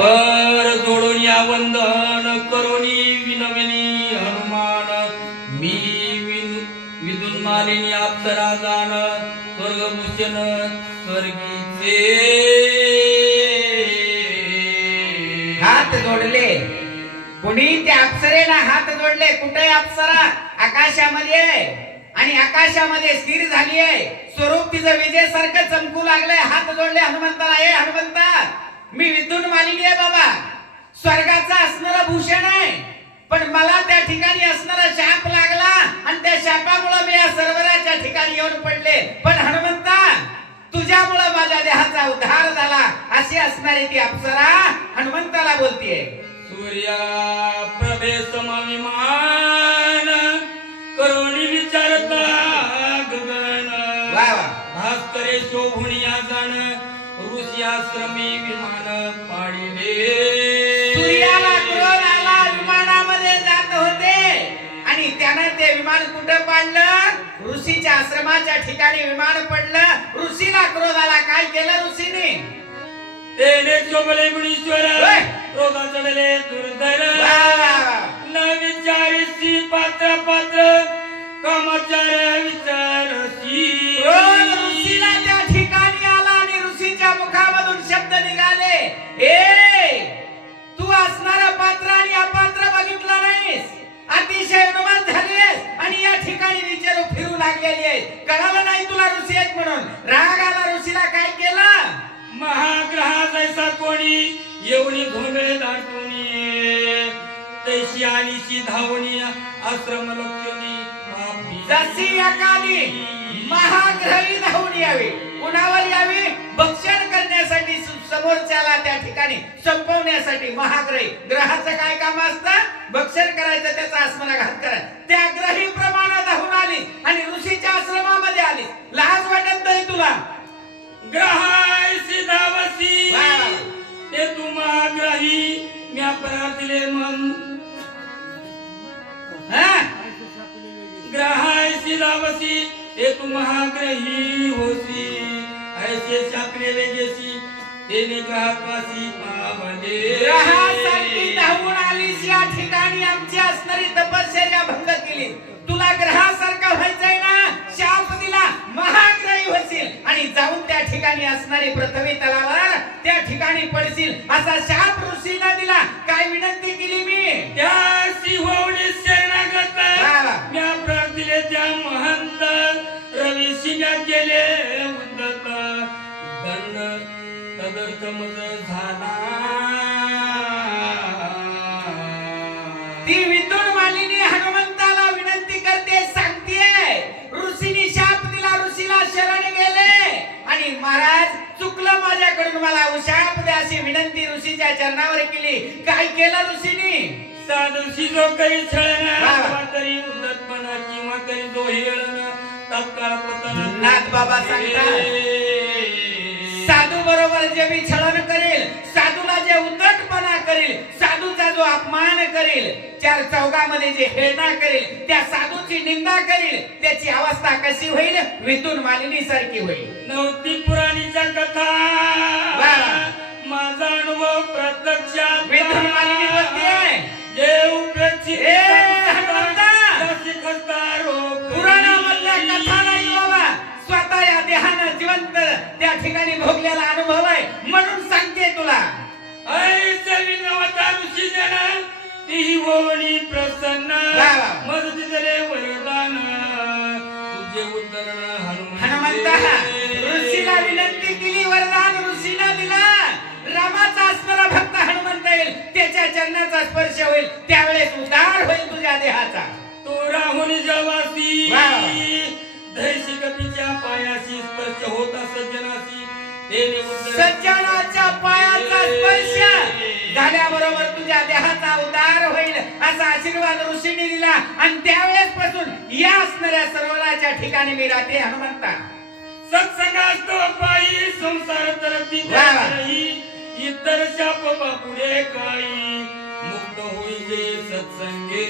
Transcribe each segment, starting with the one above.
पर जोडून या वंदन करोनी विनविनी हनुमान. मी विन विदुन मालिनी अप्सरा जाण स्वर्गभूषण स्वर्गीचे. हात जोडले. कुणी त्या अप्सरेनं हात जोडले? कुठे अप्सरा? आकाशामध्ये आहे. आणि आकाशामध्ये स्थिर झाली आहे. स्वरूप तिचं विजय सारखं चमकू लागलंय. हात जोडले हनुमंताला. हे हनुमंता! मी विद्युत मालिनी आहे बाबा. स्वर्गाचं असणारं भूषण आहे. पण मला त्या ठिकाणी असणारा शाप लागला आणि त्या शापामुळे मी या सरोवराच्या ठिकाणी येऊन पडले. पण हनुमंता तुझ्यामुळं माझ्या देहाचा उद्धार झाला. अशी असणारी ती अप्सरा हनुमंताला बोलतीये. सूर्या प्रभे समविमान करोनी विचारता गगन. भास्करे ऋषी आश्रमी विमान पाडिले. सूर्याला क्रोध आला विमानामध्ये जात होते. आणि त्यानं ते विमान कुठं पाडलं? ऋषीच्या आश्रमाच्या ठिकाणी विमान पडलं. ऋषीला क्रोध आला काय केलं ऋषीने? तेने गुणीश्वर होय. क्रोधा चढले दुर्धर. न विचारिसी पात्र पात्र कामाचार विचारसी ए तू असणारा पात्र आणि अपात्र बघितला नाहीस? अतिशय अनुमान झालीस आणि या ठिकाणी विचारू फिरू लागलेली आहे कळालं नाही तुला ऋषी आहेत म्हणून? राग आला ऋषीला काय केलं? महाग्रहा जैसा कोणी? एवढी घोंगळे दाटवणी तैशी आलीशी धावणी आश्रम आपली. जशी एकाने महाग्रही धावून यावी. कुणावर यावी? भक्षण करण्यासाठी समोरच्याला त्या ठिकाणी संपवण्यासाठी महाग्रही ग्रहाचं काय काम असतं? भक्षण करायचं त्याचा आसमनाघात करायचा. त्या ग्रही प्रमाणे धावून आली आणि ऋषीच्या आश्रमामध्ये आली. लाज वाटत नाही तुला? ग्रहाय सिधावसी. ते तुम्हाग्रही म्या परातले मन. हा? ग्रहाय सिधावसी ते तुम्हाग्रही होसी. ऐसे शाकले वेगेसी धावून आलीस या ठिकाणी आमची असणारी तपश्चर्या भंग केली. तुला ग्रहासारखा व्हायचंय ना? शाप दिला महाग्रही होशील. आणि जाऊन त्या ठिकाणी असणारी पृथ्वी तलावर त्या ठिकाणी पडशील. असा शाप ऋषीला दिला. काय विनंती केली मी? त्या सिंहोवडी शरणागत त्या महंत रवी सिंगा केले तदर्थ मज झाला ती विद्युत मालिनी हनुमंताला विनंती करते सांगतेय ऋषीने शाप दिला ऋषीला शरण गेले आणि महाराज चुकलं माझ्याकडून मला शाप द्या अशी विनंती ऋषीच्या चरणावर केली काय केलं ऋषीने साधूशी जो काही छळणा वा, वा. किंवा तरी उद्धटपणा किंवा तरी जो हेळण तत्काळ पतन नाथ बाबा सांगतात. करेल साधूचा जो अपमान करेल चार चौघामध्ये जे हेळना करेल त्या साधूची निंदा करेल त्याची अवस्था कशी होईल? विद्युत मालिनी सारखी होईल. नवती पुराणीच्या कथा. माझा अनुभव प्रत्यक्षात विद्युत मालिनी ए, हनुमंता! पुराणामधल्या कथा नाही बाबा. स्वतः या देहानं जिवंत त्या ठिकाणी भोगलेला अनुभव आहे. म्हणून सांगते तुला. होणी प्रसन्न वा, वा. मदती दिले वरदान तुझे उद्धरण हनुमंता ऋषीला विनंती केली वरदान ऋषीला दिला रामाचा असणारा भक्त हनुमंत येईल त्याच्या चरणाचा स्पर्श होईल त्यावेळेस उद्धार होईल तुझ्या देहाचा तो राहुल जवासी. धैशी कपीच्या पायाशी स्पर्श होता सज्जनाशी सज्जनाच्या पायाचा स्पर्श झाल्याबरोबर तुझ्या देहाचा उद्धार होईल असा आशीर्वाद ऋषीने दिला. आणि त्यावेळेस पासून या असणाऱ्या सरोवराच्या ठिकाणी मी राहते हनुमंता सत्संगास्तो पायी संसार तरती वा, वा. नाही इतर शाप बापुडे काही मुक्त होईजे सत्संगे.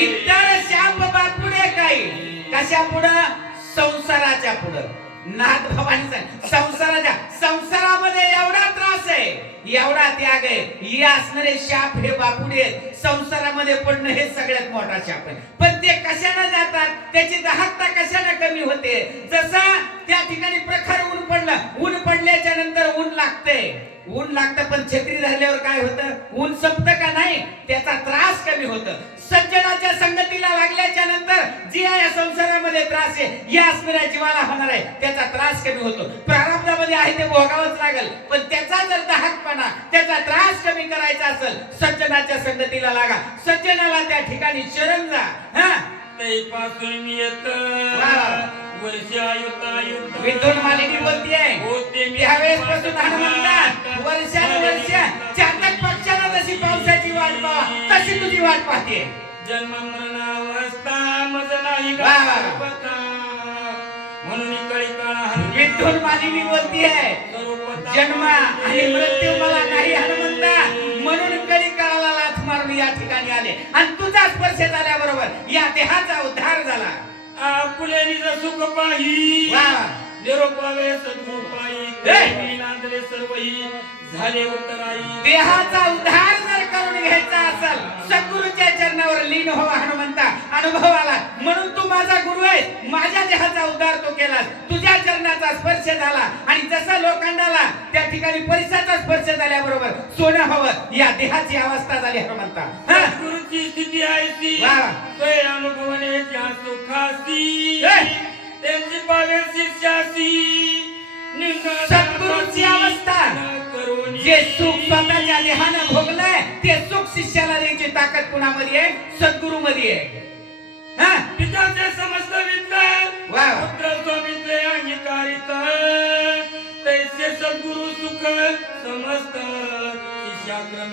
इतर शाप बापुडे काही कशा पुढं? संसाराच्या पुढं. नाथ भवानी संसाराच्या संसारामध्ये एवढा त्रास आहे एवढा त्याग आहे. हे असणारे शाप हे बापुडे संसारामध्ये पडणं हे सगळ्यात मोठा शाप आहे. पण ते कशाने जातात? त्याची दहाकता कशाने कमी होते? जसं त्या ठिकाणी प्रखर ऊन पडलं ऊन पडल्याच्या नंतर ऊन लागते. ऊन लागतं पण छत्री झाल्यावर काय होतं? ऊन संपतं का नाही? त्याचा त्रास कमी होतं. सज्जनाच्या संगतीला लागल्याच्या नंतर जी या संसारामध्ये त्रास आहे या असणाऱ्या जीवाला होणार आहे. त्याचा त्रास कमी होतो. प्रारब्धामध्ये आहे ते भोगावंच लागेल. पण त्याचा जर दाहकपणा त्याचा त्रास कमी करायचा असेल सज्जनाच्या संगतीला लागा. सज्जनाला त्या ठिकाणी शरण जा. हा? पासून येत. वा. वर्ष आयुक्त आयुक्त विद्युत मालिनी त्यावेळेस पासून हनुमंता वर्षानुवर्ष चातक पक्षाला जशी पावसाची वाट पाहा तशी तुझी वाट पाहते जन्म मरणावस्था मज नाही हनुमान विठ्ठल मालिनी बोलतीये स्वरूपता जन्म आणि मृत्यू मला नाही हनुमंता म्हणून कळी काळाला लाथ मारून या ठिकाणी आले. आणि तुझा स्पर्श झाल्याबरोबर या देहाचा उद्धार झाला. आपुलेनीच सुख पाही. निरोपावे! देवी नांदले सर्वही झाले उत्तराई. देहाचा उद्धार जर करून घ्यायचा असेल सद्गुरूच्या चरणावर लीन व्हावा हनुमंता अनुभवाला. म्हणून तू माझा गुरु आहे माझ्या देहाचा उद्धार तो केलास. तुझ्या चरणाचा स्पर्श झाला. आणि जसं लोखंडाला त्या ठिकाणी परिसाचा स्पर्श झाल्याबरोबर सोनं हवं. या देहाची अवस्था झाली हनुमंता हा? गुरुची स्थिती आहे ती. वा. ते अनुभवणे ज्या सुखासी ए! त्यांची पावे शिष्यासी सद्गुरूची अवस्था. जे सुख स्वतःच्या देहानं भोगलंय ते सुख शिष्याला द्यायची ताकद कुणामध्ये आहे? सद्गुरु मध्ये आहे. हा? पिताचे समस्त विद्य वा. पुत्र स्वामित्रे अंगीकारित. तैसे सद्गुरु सुख समस्त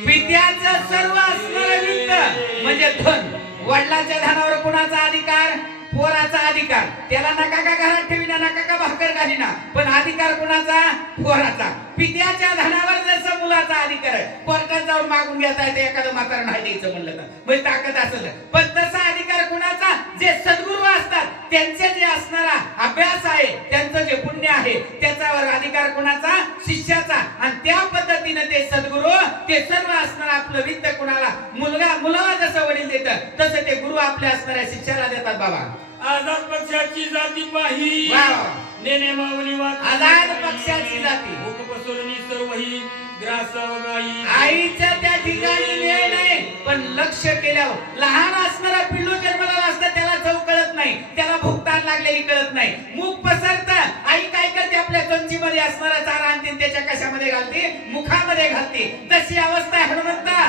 पित्याचं सर्व असणारं म्हणजे धन वडिलांच्या धनावर कुणाचा अधिकार? पोराचा अधिकार. त्याला नका का घरात ठेवीना नका का भाकर घालीना? पण अधिकार कुणाचा? पोराचा. पित्याच्या धनावर जसं मुलाचा अधिकार आहे कोर्टात जाऊन मागून घ्यायचा आहे एखादं म्हातारा नाही द्यायचं म्हणलं तर. म्हणजे ताकद असेल. पण तसा अधिकार कुणाचा? जे सद्गुरू असतात त्यांचे जे असणारा अभ्यास आहे त्यांचं जे पुण्य आहे त्याच्यावर अधिकार कुणाचा? शिष्याचा. आणि त्या ते सर्व असणार आपलं वित्त कुणाला? मुलगा मुलाला जसं वडील देतं तसं ते गुरु आपल्या असणाऱ्या शिष्याला देतात बाबा. आझाद पक्षाची जाती पाही. वा, वा. नेने माऊली वाट आझाद पक्षाची जाती. भूक पसरणी सर्वही ग्रास वगाई आईचं त्या ठिकाणी वेळ नाही पण लक्ष केल्यावर लहान असणारा पिल्लू जन्माला असतं त्याला चव कळत नाही. कळत नाही. मूग पसरत. आई काय करते? आपल्या चमचीमध्ये असणारा चारा आणते आणि त्याच्या कशामध्ये घालते? मुखामध्ये घालते. तशी अवस्था आहे हनुमंता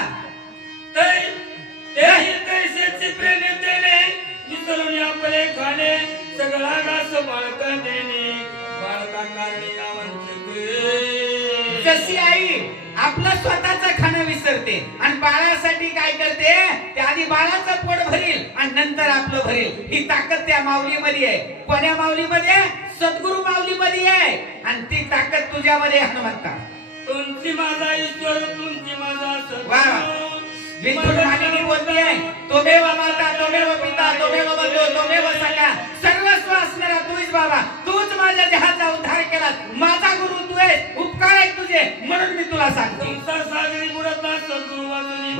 जशी आई आपलं स्वतःच खाणं विसरते आणि काय करते ते आधी बाळाचं पोट भरील आणि नंतर आपलं भरील. ही ताकद त्या माऊलीमध्ये आहे. कोण्या माऊलीमध्ये? सद्गुरु माऊलीमध्ये आहे. आणि ती ताकद तुझ्यामध्ये आहे हनुमंता. तुमची माझा ईश्वर तुमची माझा वा. विठ्ठल मालिनी बोलते आहे. तोमेव माता तोमेव पिता तोमेव बंधू तोमेव सखा. सर्वस्व असणारा तूच बाबा. तूच माझ्या देहाचा उद्धार केला माझा गुरु तू आहे उपकार आहे तुझे. म्हणून मी तुला सांगते. संसार सागरी बुडता सद्गुरु वाचून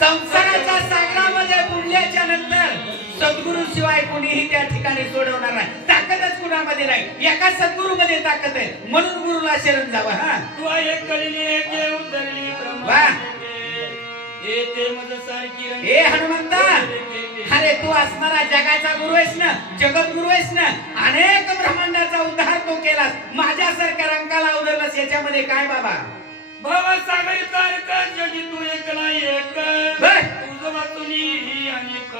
संसाराच्या सागरामध्ये बुडल्याच्या नंतर सद्गुरु शिवाय कोणीही त्या ठिकाणी सोडवणार नाही. ताकदच कुणामध्ये नाही. एका सद्गुरु मध्ये ताकद आहे. म्हणून गुरुला शरण जावं हा. तू एक एक उतरली वा. हे हनुमंता! अरे तू असणारा जगाचा गुरु आहेस ना जगत गुरु आहेस ना अनेक ब्रह्मांडाचा उद्धार तो केलास. माझ्यासारख्या रंगाला उधरलास याच्यामध्ये काय बाबा? भावा सागरी तारक जगी तू एक. नाही एक. तुझ वाचुनी अनेक.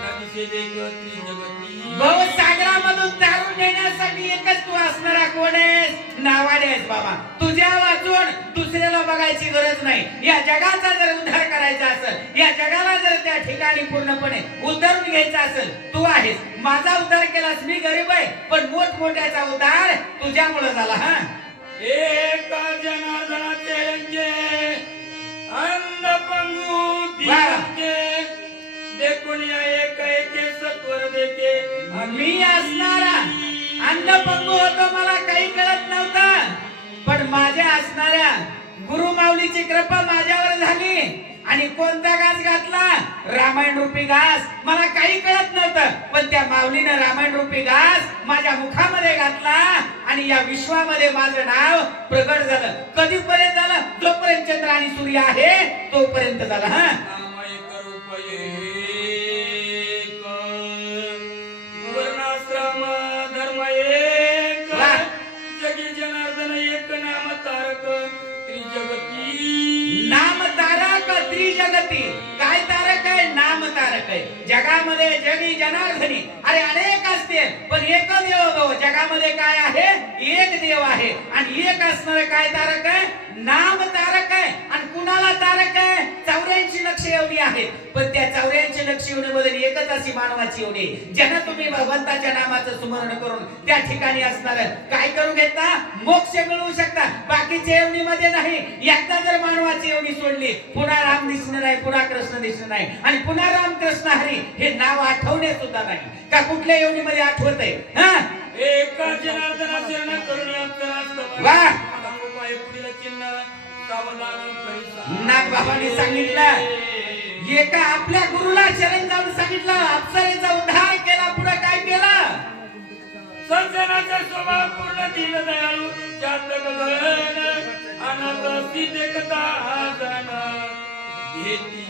नदिसे देगती जगती. भाऊ सागरामधून तारून नेण्यासाठी एकच तू असणारा कोण आहेस? नावाने आहेस बाबा. तुझ्या वाचून दुसऱ्याला बघायची गरज नाही. या जगाचा जर उद्धार करायचा असेल या जगाला जर त्या ठिकाणी पूर्णपणे उद्धरून घ्यायचा असेल तू आहेस. माझा उद्धार केलास मी गरीब आहे. पण मोठमोठ्याचा उद्धार तुझ्यामुळे झाला हा? एका जनार्दनाचे रंगे अंध पंगू वा. दिवते देखून या एक एके सत्वर देते. मी असणारा अंधपंगू होतो मला काही कळत नव्हतं. पण माझ्या असणाऱ्या गुरु माऊलीची कृपा माझ्यावर झाली. आणि कोणता घास घातला? रामायण रूपी घास. मला काही कळत नव्हतं पण त्या माऊलीनं रामायण रूपी घास माझ्या मुखामध्ये घातला आणि या विश्वामध्ये माझं नाव प्रगट झालं. कधीपर्यंत झालं? जोपर्यंत चंद्र आणि सूर्य आहे तोपर्यंत झालं हा. जगी जनार्दन एक नाम तारक. त्रिजगती नाम तारक त्रिजगती. काय तारक आहे? नाम तारक आहे. जगामध्ये जगी जनार्दनी. अरे अनेक असतील पण एक देव भव जगामध्ये काय आहे? एक देव आहे. आणि एक असणार काय तारक आहे? नाम तारक आहे. आणि कुणाला तारक आहे? लक्ष एवढी आहे. पण त्या चौऱ्याऐंशी लक्ष एवढीमध्ये एकच अशी मानवाची एवढी ज्यानं तुम्ही भगवंताच्या नामाचं स्मरण करून त्या ठिकाणी असणार काय करू घेता? मोक्ष मिळवू शकता. बाकीच्या एवढीमध्ये नाही. एकदा जर मानवाची एवढी सोडली पुन्हा राम दिसणार नाही पुन्हा कृष्ण दिसणार नाही आणि पुन्हा राम कृष्ण हरी हे नाव आठवणे सुद्धा नाही. का कुठल्या एवढीमध्ये आठवत आहे? हा? एका जनार्दना करून वा. चिन्ह. नाग बाबांनी सांगितलं एका आपल्या गुरुला शरण जाऊन सांगितलं अप्सरेचा उद्धार केला पुढे काय केलं? स्वभाव पूर्ण दिल दयाळू जातक गण अनाथ जन घेती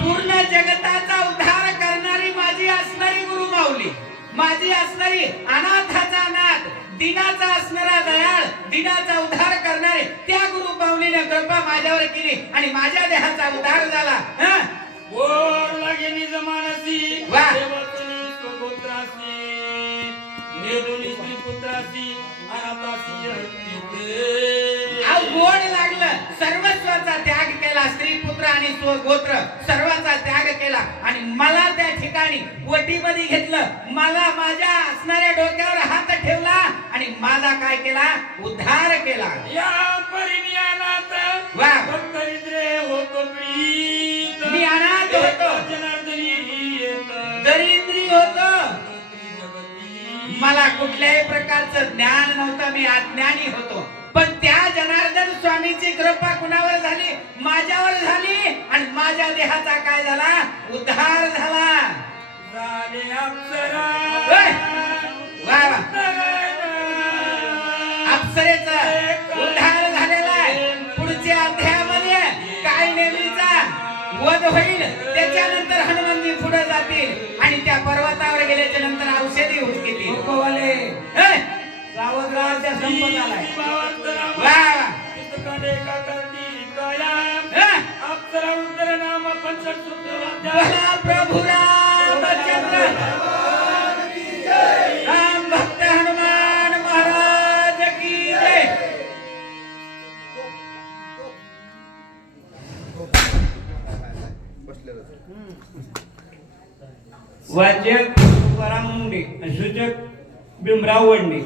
पूर्ण जगताचा उद्धार करणारी माझी असणारी गुरु माऊली माझी असणारी अनाथाचा अनाथ दिनाचा असणारा दयाळ दिनाचा उद्धार करणारे त्या गुरु माऊलीने कृपा माझ्यावर केली आणि माझ्या देहाचा उद्धार झाला. अनाथासी गोड लागलं. सर्वस्वाचा त्याग केला स्त्री पुत्र आणि स्वगोत्र. सर्वांचा त्याग केला आणि मला त्या ठिकाणी वटीमध्ये घेतलं. मला माझ्या असणाऱ्या डोक्यावर हात ठेवला. माझा काय केला? उद्धार केला. या परिज्ञानात वा. भक्तरिद्रे होतो प्रीत. मी अनाथ होतो. जनार्दनी येत. दरिद्री होतो. जगती. मला कुठल्याही प्रकारचं ज्ञान नव्हतं मी अज्ञानी होतो. पण त्या जनार्दन स्वामीची कृपा कुणावर झाली? माझ्यावर झाली. आणि माझ्या देहाचा काय झाला? उद्धार झाला. झाले अप्सरा. वध होईल त्याच्यानंतर हनुमानजी पुढे जातील आणि त्या पर्वतावर गेल्याच्यानंतर औषधी होत घेतील. हे? सावधराच्या संपत आलाय वा. वा पुस्तकाने वाचक तुकाराम मुंडे सूचक भीमराव वडणे